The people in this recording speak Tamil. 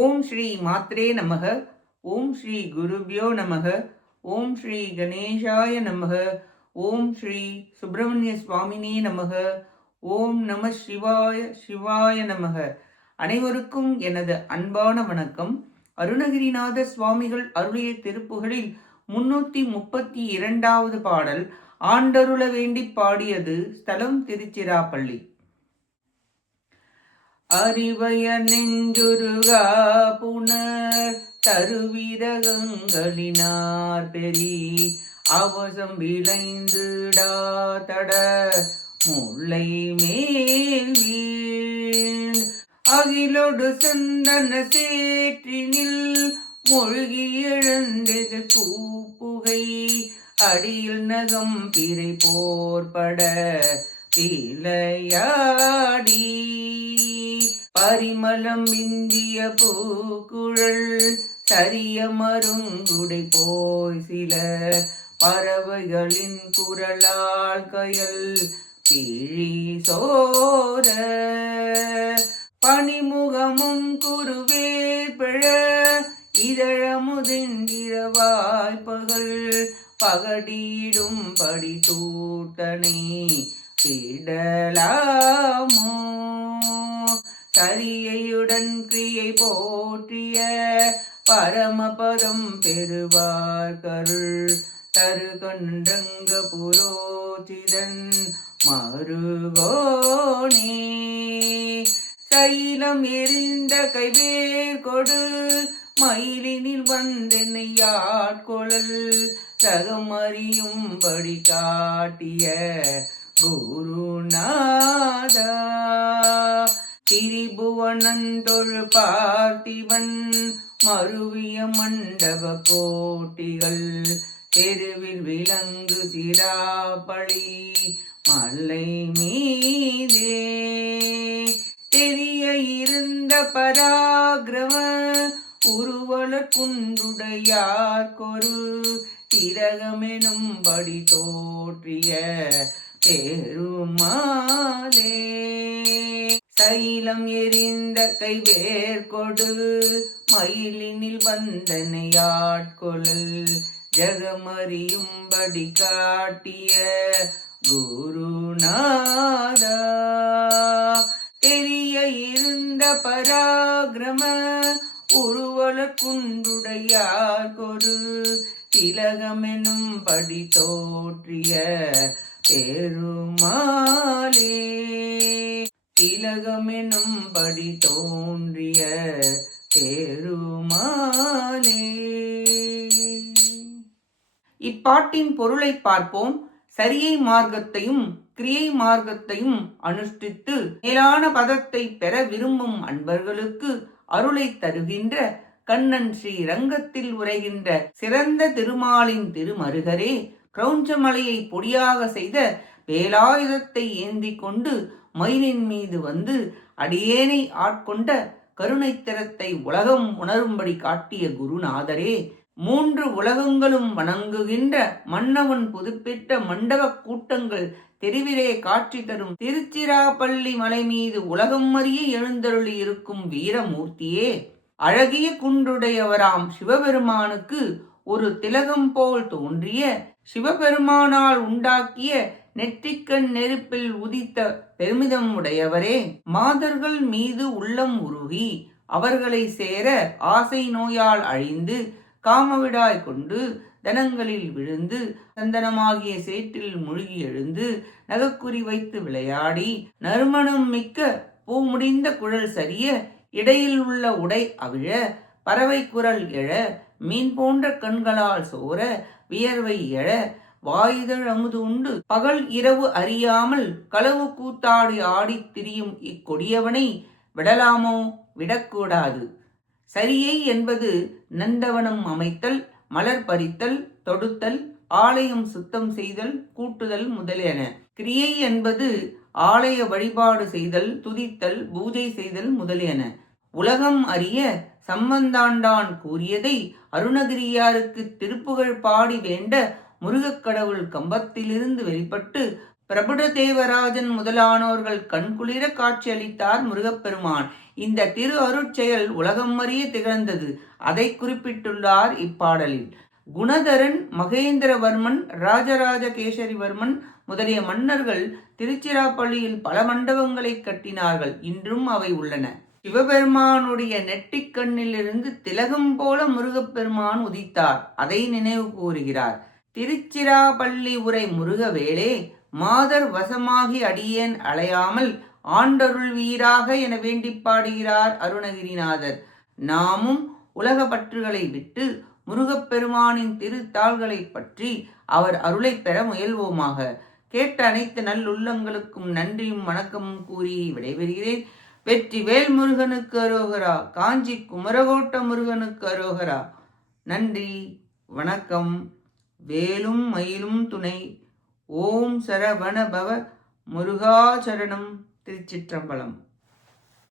ஓம் ஸ்ரீ மாத்ரே நமக. ஓம் ஸ்ரீ குருபியோ நமக. ஓம் ஸ்ரீ கணேஷாய நமக. ஓம் ஸ்ரீ சுப்பிரமணிய சுவாமினே நமக. ஓம் நம சிவாய சிவாய நமக. அனைவருக்கும் எனது அன்பான வணக்கம். அருணகிரிநாத சுவாமிகள் அருளிய திருப்புகளில் 332வது பாடல். ஆண்டருள வேண்டி பாடியது. ஸ்தலம் திருச்சிராப்பள்ளி. அறிவய நெஞ்சுருகா புனர் தருவிரகங்களினார் பெரி அவசம் விளைந்துடா தட முல்லை மேல் வீழ் அகிலொடு சந்தன சேற்றினில் மூழ்கி எழுந்தது கூப்புகை அடியில் நகம் பிறை போர்பட பிழையாடி பரிமளம் இந்திய பூக்குழல் சரிய மருங்குடை போய் சில பறவைகளின் குரலால் கயல் பிழி சோர பனிமுகமும் குருவேற்பழ இதழமுதிந்திர வாய்ப்பகள் பகடியிடும் படி தூட்டனை திடலாமோ சரியையுடன் கிரியை போற்றிய பரமபதம் பெறுவார் கருள் தரு கண்டங்க புரோச்சிதன் மருகோனே சைலம் எரிந்த கைவேர் கொடு மயிலினில் வந்தென்னை ஆட்கொழல் சகமறியும்படி காட்டிய குருநாதா திரிபுவனந்தொழு பார்த்திவன் மருவிய மண்டப கோட்டிகள் தெருவில் விலங்கு சிராப்பளி மலை மீதே தெரிய இருந்த பராக்கிரம உருவல குன்றுடையார்கொரு திரகமெனும்படி தோற்றிய பெருமாளே சைலம் எரிந்த கைவேர்கொடு மயிலினில் வந்தனையாட்கொழல் ஜகமறியும்படி காட்டிய குருநாதா தெரிய இருந்த பராக்கிரம உருவல குன்றுடையார்கொரு திலகமெனும்படி தோற்றிய பெருமாளே திலகமெனும்படி தோன்றிய பெருமாளே. இப்பாட்டின் பொருளை பார்ப்போம். சரியை மார்க்கத்தையும் கிரியை மார்க்கத்தையும் அனுஷ்டித்து மேலான பதத்தை பெற விரும்பும் அன்பர்களுக்கு அருளை தருகின்ற கண்ணன் ஸ்ரீ ரங்கத்தில் உரைகின்ற சிறந்த திருமாலின் திருமருகரே, கிரௌஞ்சமலையை பொடியாக செய்த வேலாயுதத்தை ஏந்தி கொண்டு மயிலின் மீது வந்து அடியேனை ஆட்கொண்ட கருணைத்திறத்தை உலகம் உணரும்படி காட்டிய குருநாதரே, 3 உலகங்களும் வணங்குகின்ற மன்னவன் புதுப்பித்த மண்டப கூட்டங்கள் தெருவிலே காட்சி தரும் திருச்சிராப்பள்ளி மலை மீது உலகம் அறிய எழுந்தருளி இருக்கும் வீரமூர்த்தியே, அழகிய குன்றுடையவராம் சிவபெருமானுக்கு ஒரு திலகம் போல் தோன்றிய சிவபெருமானால் உண்டாக்கிய நெற்றிக்கண் நெருப்பில் உதித்த பெருமிதம் உடையவரே, மாதர்கள் மீது உள்ளம் உருகி அவர்களை சேர ஆசை நோயால் அழிந்து காமவிடாய் கொண்டு தனங்களில் விழுந்து சந்தனமாகிய சேற்றில் முழுகி எழுந்து நகக்குறி வைத்து விளையாடி நறுமணம் மிக்க பூ முடிந்த குழல் சரிய இடையில் உள்ள உடை அவிழ பறவை குரல் எழ மீன் போன்ற கண்களால் சோர வியர்வை எழ வாயுதழ் அமுது உண்டு பகல் இரவு அறியாமல் களவு கூத்தாடி ஆடித் திரியும் இக்கொடியவனை விடலாமோ? விடக்கூடாது. சரியை என்பது நந்தவனம் அமைத்தல், மலர் பறித்தல், தொடுத்தல், ஆலயம் சுத்தம் செய்தல், கூட்டுதல் முதலியன. கிரியை என்பது ஆலய வழிபாடு செய்தல், துதித்தல், பூஜை செய்தல் முதலியன. உலகம் அறிய சம்பந்தாண்டான் கூறியதை அருணகிரியாருக்கு திருப்புகழ் பாடி வேண்ட முருகக் கடவுள் கம்பத்திலிருந்து வெளிப்பட்டு பிரபுடதேவராஜன் முதலானோர்கள் கண்குளிர காட்சியளித்தார் முருகப்பெருமான். இந்த திரு அருட்செயல் உலகம் அறிய திகழ்ந்தது. அதை குறிப்பிட்டுள்ளார் இப்பாடலில். குணதரன், மகேந்திரவர்மன், ராஜராஜ கேசரிவர்மன் முதலிய மன்னர்கள் திருச்சிராப்பள்ளியில் பல மண்டபங்களை கட்டினார்கள். இன்றும் அவை உள்ளன. சிவபெருமானுடைய நெட்டிக்கண்ணிலிருந்து திலகம் போல முருகப்பெருமான் உதித்தார். அதை நினைவு கூறுகிறார். திருச்சிராப்பள்ளி உரை முருகவேளே, மாதர் வசமாகி அடியேன் அலையாமல் ஆண்டருள் வீராக என வேண்டி பாடுகிறார் அருணகிரிநாதர். நாமும் உலக பற்றுகளை விட்டு முருகப்பெருமானின் திருத்தாள்களை பற்றி அவர் அருளை பெற முயல்வோமாக. கேட்ட அனைத்து நல்லுள்ளங்களுக்கும் நன்றியும் வணக்கமும் கூறி விடைபெறுகிறேன். வெற்றி வேல் முருகனுக்கு அரோகரா. காஞ்சி குமரகோட்ட முருகனுக்கு அரோகரா. நன்றி, வணக்கம். வேலும் மயிலும் துணை. ஓம் சரவண பவ முருகாசரணம். திருச்சிற்றம்பலம்.